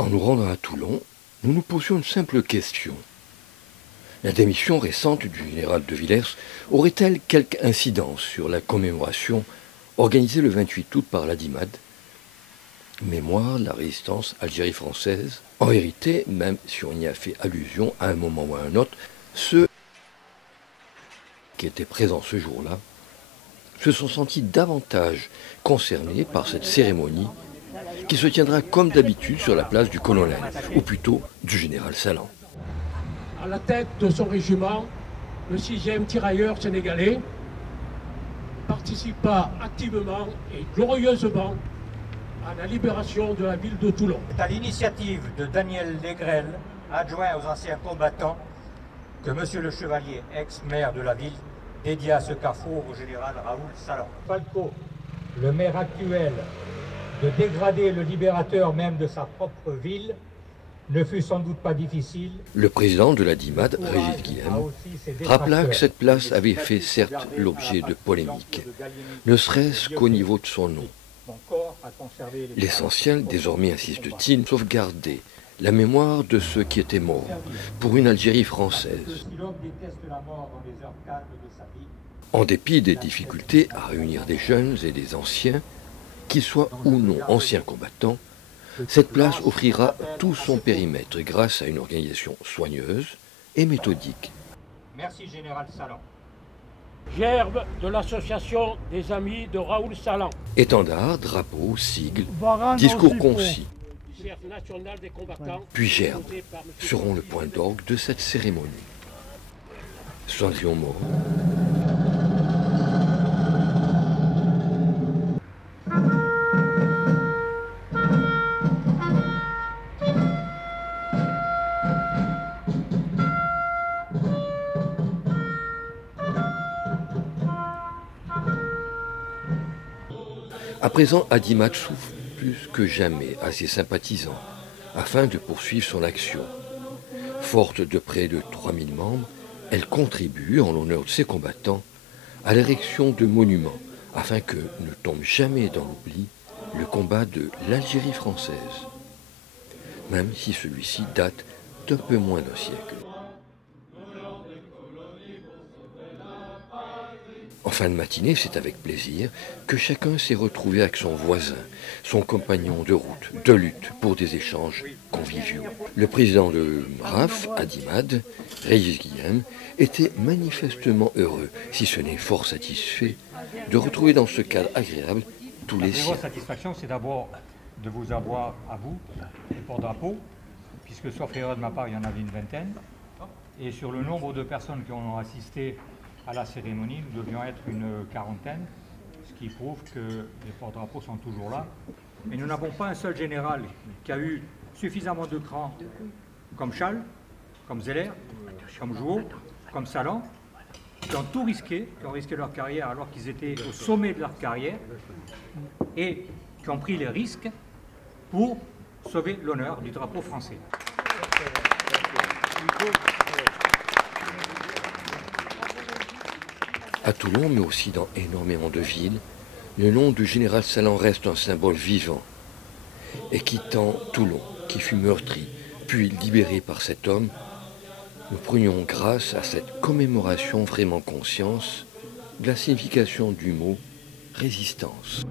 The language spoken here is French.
En nous rendant à Toulon, nous nous posions une simple question. La démission récente du général de Villers aurait-elle quelque incidence sur la commémoration organisée le 28 août par la DIMAD, Mémoire de la résistance Algérie française? En vérité, même si on y a fait allusion à un moment ou à un autre, ceux qui étaient présents ce jour-là se sont sentis davantage concernés par cette cérémonie qui se tiendra comme d'habitude sur la place du colonel, ou plutôt du général Salan. À la tête de son régiment, le 6e tirailleur sénégalais participa activement et glorieusement à la libération de la ville de Toulon. C'est à l'initiative de Daniel Négrel, adjoint aux anciens combattants, que Monsieur le Chevalier, ex-maire de la ville, dédia ce carrefour au général Raoul Salan. Falco, le maire actuel, de dégrader le libérateur même de sa propre ville, ne fut sans doute pas difficile. Le président de la DIMAD, Régis Guilhem, rappela que cette place avait fait certes l'objet de polémiques, ne serait-ce qu'au niveau de son nom. L'essentiel, désormais insiste-t-il, sauvegarder la mémoire de ceux qui étaient morts pour une Algérie française. En dépit des difficultés à réunir des jeunes et des anciens, qu'ils soient ou non anciens combattants, cette place offrira tout son périmètre grâce à une organisation soigneuse et méthodique. Merci Général Salan. Gerbe de l'association des amis de Raoul Salan. Étendard, drapeau, sigle, discours concis, National des combattants, puis gerbe seront le point d'orgue de cette cérémonie. Cendrillon mort. À présent, Adimat souffle plus que jamais à ses sympathisants afin de poursuivre son action. Forte de près de 3000 membres, elle contribue, en l'honneur de ses combattants, à l'érection de monuments afin que ne tombe jamais dans l'oubli le combat de l'Algérie française, même si celui-ci date d'un peu moins d'un siècle. En fin de matinée, c'est avec plaisir que chacun s'est retrouvé avec son voisin, son compagnon de route, de lutte pour des échanges conviviaux. Le président de RAF, Adimad, Régis Guilhem, était manifestement heureux, si ce n'est fort satisfait, de retrouver dans ce cadre agréable tous les siens. La satisfaction, c'est d'abord de vous avoir à vous, les porte-drapeaux, puisque sauf erreur de ma part, il y en avait une vingtaine. Et sur le nombre de personnes qui ont assisté à la cérémonie, nous devions être une quarantaine, ce qui prouve que les porte-drapeaux sont toujours là. Mais nous n'avons pas un seul général qui a eu suffisamment de cran comme Chal, comme Zeller, comme Jouot, comme Salan, qui ont tout risqué, qui ont risqué leur carrière alors qu'ils étaient au sommet de leur carrière et qui ont pris les risques pour sauver l'honneur du drapeau français. À Toulon, mais aussi dans énormément de villes, le nom du général Salan reste un symbole vivant. Et quittant Toulon, qui fut meurtri, puis libéré par cet homme, nous prenions grâce à cette commémoration vraiment conscience de la signification du mot résistance.